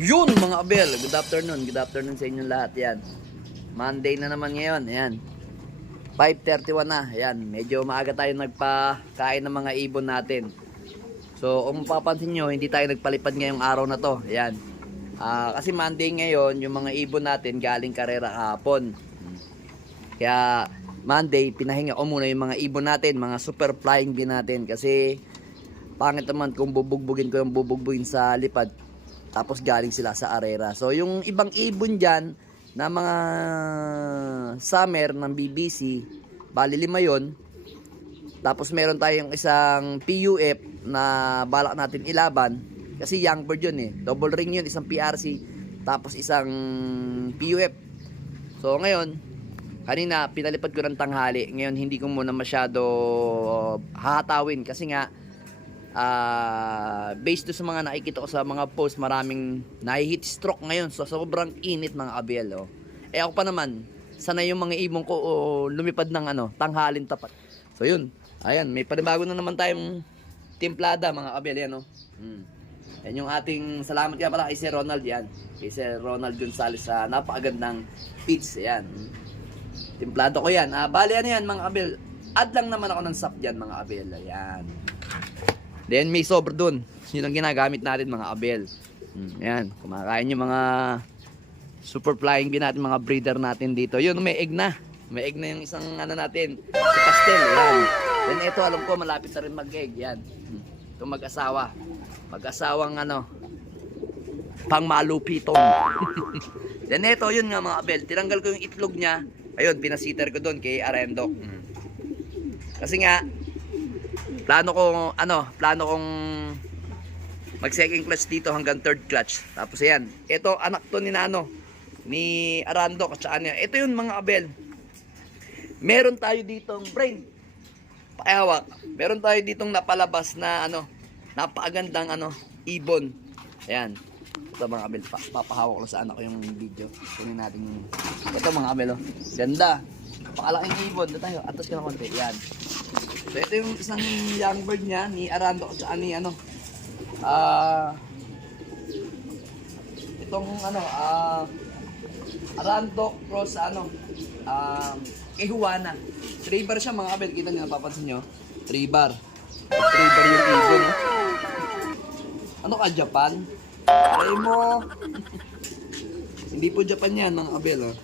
Yun mga abel, good afternoon sa inyong lahat. Yan, Monday na naman ngayon. Ayan, 5:31 na. Ayan, medyo maaga tayo nagpakain ng mga ibon natin. So kung mapapansin nyo, hindi tayo nagpalipad ngayong araw na to. Ayan, kasi Monday ngayon, yung mga ibon natin galing karera kahapon. Kaya Monday, pinahinga ko muna yung mga ibon natin, mga super flying bee natin. Kasi pangit naman kung bubugbugin ko yung bubugbugin sa lipad, tapos galing sila sa arera. So yung ibang ibon dyan na mga summer ng BBC, bali 5 yon. Tapos meron tayong isang PUF na balak natin ilaban, kasi young bird yun eh, double ring yun, isang PRC tapos isang PUF. So ngayon, kanina pinalipad ko ng tanghali. Ngayon hindi ko muna masyado hahatawin kasi nga based to sa mga nakikita ko sa mga post, maraming nahi-heat stroke ngayon. So sobrang init mga abel, oh. Ako pa naman, sanay yung mga ibon ko lumipad ng tanghalin tapat. So yun, ayan, may panibago na naman tayong timplada mga abel, yan oh. Yan yung ating, salamat kaya pala kay Sir Ronald, yan, kay Sir Ronald Gonzales sa napakagandang feeds. Yan, timplado ko yan. Bali ano yan mga abel, add lang naman ako ng sap dyan mga abel. Ayan, then may sobra dun, yun ang ginagamit natin mga abel. Ayan, kumakain yung mga super flying bee natin, mga breeder natin dito. Yun, may egg na yung isang natin, si pastel. Ayan, then ito alam ko malapit na rin mag-egg. Yan, ito mag-asawang pang malupitong. Then ito, yun nga mga abel, tinanggal ko yung itlog niya. Ayun, pinasiter ko doon kay Arendo. Kasi nga plano kong mag second clutch dito hanggang third clutch. Tapos ayan, ito anak to ni Arando at saka niya. Ito yun mga abel. Meron tayo ditong brain paihawak. Meron tayo ditong napalabas na napakagandang ibon. Ayan. Ito mga abel, papahawak ko sa anak ko yung video. Kunin natin yung ito mga abel, oh. Ganda. Pakalaking ibon. Dito tayo, atas ka na konti. Ayan. So ito yung isang young bird niya ni Arando at saka ni itong Arando cross kay Juana. 3 bar siya mga abel, kita niyo, napapansin niyo. 3 bar. 3 bar yung ibon, oh. Ano ka, Japan? Ay mo. Hindi po Japan yan mga abel, oh.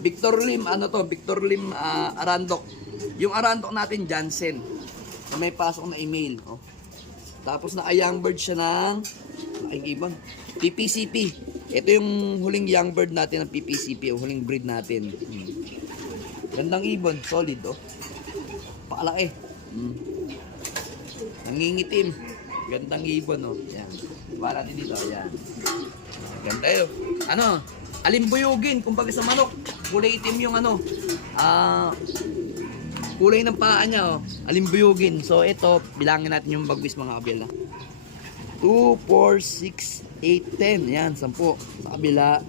Victor Lim, Victor Lim Arandok. Yung Arandok natin, Jansen. So, may pasok na email. Oh. Tapos naka-young bird siya ng ibon. PPCP. Ito yung huling young bird natin ng PPCP. Yung huling breed natin. Gandang ibon. Solid, oh. Pakalaki. Nangingitim. Gandang ibon, oh. Yan. Diba natin dito? Yan. Ganda yun. Alimbuyugin. Kumbaga sa manok. Kulay itim yung kulay ng paa niya, oh. Alimbuyugin. So ito, bilangin natin yung bagwis mga kabila. 2, 4, 6, 8, 10. Yan, 10 sa kabila.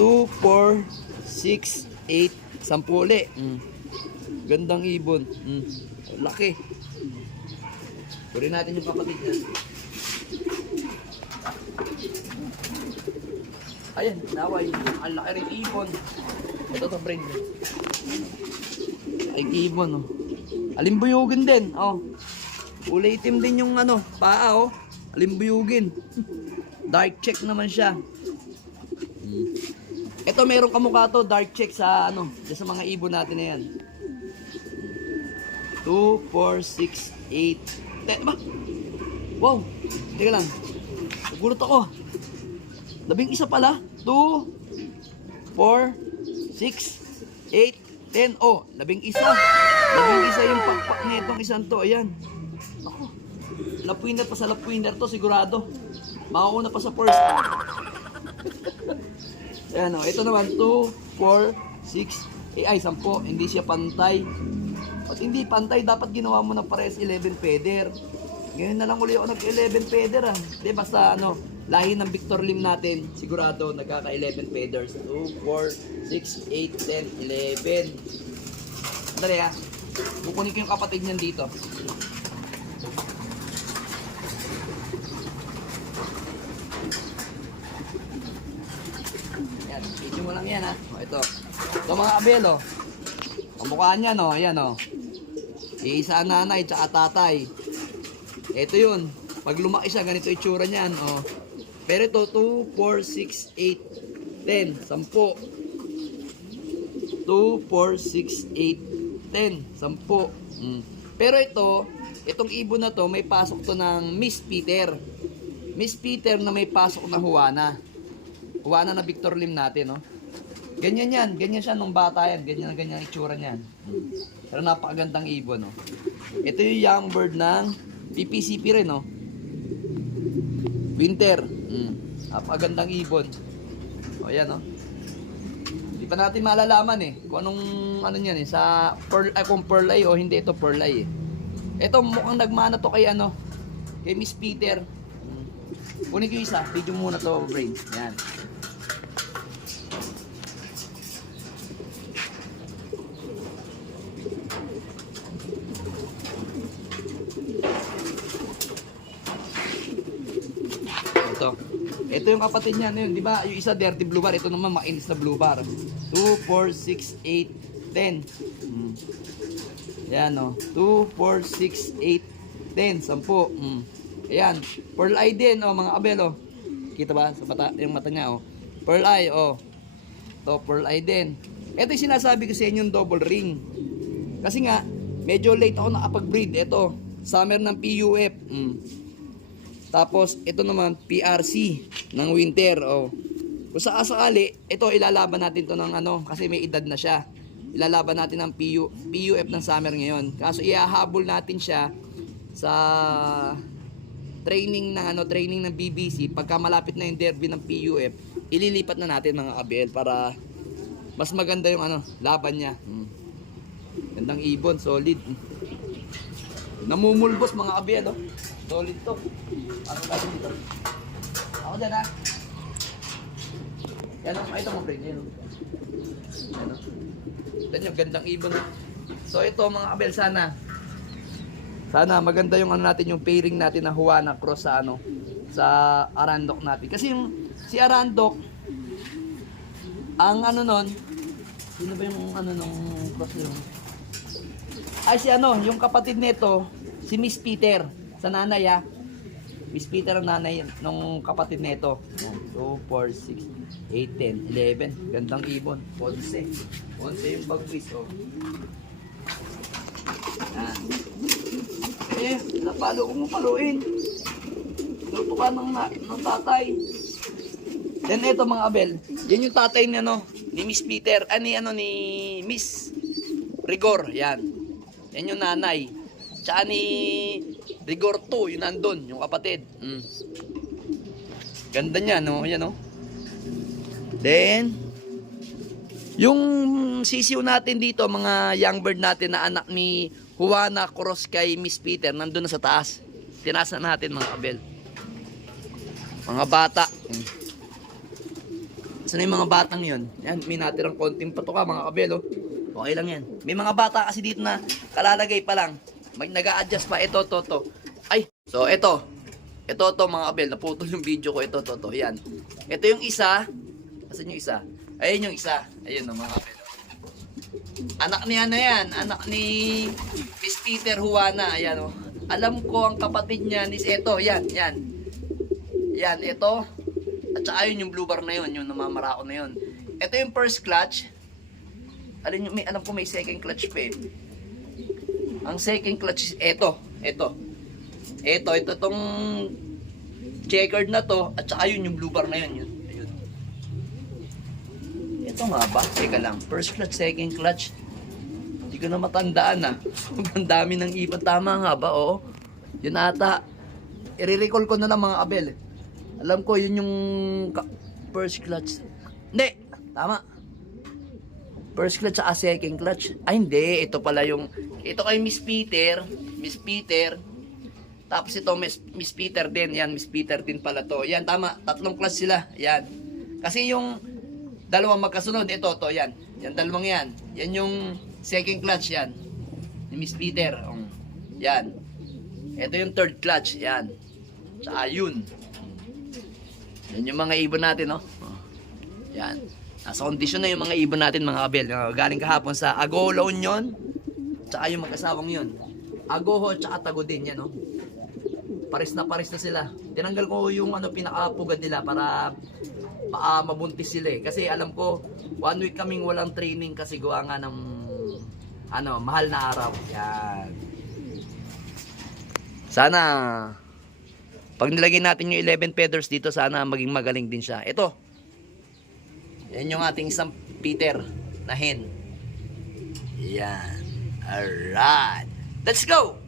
2, 4, 6, 8, 10 ulit. Gandang ibon. Laki. Turin natin yung kapatid niya. Ayan, naway. Ang laki rin ibon. Ito to brain. Ay ibon, oh. Alimbuyugin din, oh. Kulay itim din yung paa, oh. Alimbuyugin. Dark check naman siya. Ito meron kamukha to, dark check sa sa mga ibon natin na yan. 2, 4, 6, 8, 10. Ba? Wow. Teka lang. Nagulat ako. 11 pala. 2, 4, 6, 8, 10. Oh, 11. 11 yung pakpak nitong isang to. Ayan. Ako. Lapwinner pa sa lapwinner to, sigurado. Makauna pa sa first. Ayan, oh. Ito naman, 2, 4, 6, ay 10. Hindi siya pantay. At hindi pantay, dapat ginawa mo na pares 11 feather. Ngayon na lang uli ako nag-11 feather, ah. Di basta lahi ng Victor Lim natin, sigurado nagkaka-11 feathers. 2, 4, 6, 8, 10, 11. Dali, ah. Kukunin ko yung kapatid niyan dito. mo lang yan, ha. O, ito. Ito mga abel, oh. Kamukha niya, no. Ayan, oh. Iisa nanay, tsaka tatay. Ito yun. Pag lumaki siya, ganito itsura niyan, oh. Pero ito, 2, 4, 6, 8, 10. 10. 2, 4, 6, 8, 10. 10. Pero ito, itong ibon na to, may pasok to ng Miss Peter. Miss Peter na may pasok na Juana. Juana na Victor Lim natin, no? Ganyan yan. Ganyan siya nung bata yan. Ganyan ang itsura niyan. Pero napakagandang ibon, no? Ito yung young bird ng PPCP rin, no? Winter. Napakagandang ibon. O, yan, no? Hindi pa natin malalaman, eh. Kung anong, ano yan, eh. Sa pearl, kung pearl eye o hindi ito pearl eye, eh. Ito, mukhang nagmana to kay, ano, kay Miss Peter. Kunin ko yung isa. Video muna to, brain. Yan. Ito yung kapatid niya, yun, di ba? Yung isa dirty blue bar, ito naman mainis na blue bar. 2, 4, 6, 8, 10. Yan, no. 2, 4, 6, 8, 10. 10. Ayan. Pearl eye din, oh, mga abel, oh. Kita ba? Sa mata, yung mata niya, oh. Pearl eye, oh. Ito, pearl eye din. Ito yung sinasabi ko sa inyo yung double ring. Kasi nga, medyo late ako nakapag-breed. Ito, summer ng PUF. Tapos, ito naman, PRC ng winter. Oh. Kung sakali, ito ilalaban natin to ng ano, kasi may edad na siya. Ilalaban natin ng PUF ng summer ngayon. Kaso, ihahabol natin siya sa training ng ano, training ng BBC. Pagka malapit na yung derby ng PUF, ililipat na natin mga abel para mas maganda yung ano, laban niya. Gandang ibon, solid. Namumulbos mga abel, oh. Solid to. Ano tayo dito? Ako dyan, ha? Yan, ito mo, friend. Yan, yan, ito nyo, gandang ibon. So, ito mga abel, sana maganda yung ano natin, yung pairing natin na Juana cross sa ano, sa Arandok natin. Kasi yung si Arandok, ang ano nun, sino ba yung ano nung cross yun? Ay, si ano, yung kapatid nito, si Miss Peter. Sa nanay, ha? Miss Peter ang nanay nung kapatid nito. 2, 4, 6, 8, 10, 11. Gandang ibon. 11. 11 yung bagwis, oh. Napalo ko mo paluin. Luto ka ng tatay. Then ito mga abel. Yan yung tatay ni ano, ni Miss Peter. Ni Miss Rigor. Yan. Yan yung nanay. Tsaka ni Rigor 2, yun nandun, yung kapatid. Ganda niya, no? Yan, no? Then, yung sisiw natin dito, mga young bird natin na anak ni Juana cross kay Miss Peter, nandun na sa taas. Tinaas na natin, mga kabel. Mga bata. Saan yung mga batang yun? Yan, may natirang konting patuka, mga kabel, oh. Okay lang yan. May mga bata kasi dito na kalalagay pa lang. Nag-a-adjust pa. Ito. Ay, so ito mga kabel. Naputol yung video ko. Ito. Yan. Ito yung isa. Asan yung isa? Ayun yung isa. Ayun mga kabel. Anak ni ano yan? Anak ni Miss Peter Juana. Ayan, oh. Alam ko ang kapatid niya is ito. Yan. Yan, ito. At saka yun yung blue bar na yun. Yung namamarako na yun. Ito yung first clutch. Alam ko may second clutch pa, eh. Ang second clutch is ito. Itong checkered na to, at saka yun yung blue bar na yun. Ayun. Ito nga ba? Teka lang. First clutch, second clutch. Hindi ko na matandaan, ha. Ang dami ng ibon. Tama nga ba? Oo. Yun ata. I-recall ko na lang mga abel. Alam ko yun yung first clutch. Hindi. Tama. First clutch at second clutch. Ay, hindi. Ito pala yung... Ito kay Miss Peter. Tapos ito, Miss Peter din. Yan, Miss Peter din pala to. Yan, tama. 3 clutch sila. Yan. Kasi yung dalawang magkasunod. Ito, yan. Yan, dalawang yan. Yan yung second clutch, yan. Ni Miss Peter. Yan. Ito yung third clutch. Yan. Tsaka yun. Yan yung mga ibon natin, no? Yan. Nasa kondisyon na yung mga ibon natin mga kabel. Galing kahapon sa Agoho La Union, tsaka yung mag-asawang yun. Agoho tsaka Tago din yan, no? Pares na sila. Tinanggal ko yung pinakapugad nila para mabuntis sila eh. Kasi alam ko, 1 week kaming walang training kasi gawa nga ng mahal na araw. Yan. Sana pag nilagay natin yung 11 feathers dito, sana maging magaling din siya. Ito. Yan yung ating isang Peter na hen. Yan. Alright. Let's go!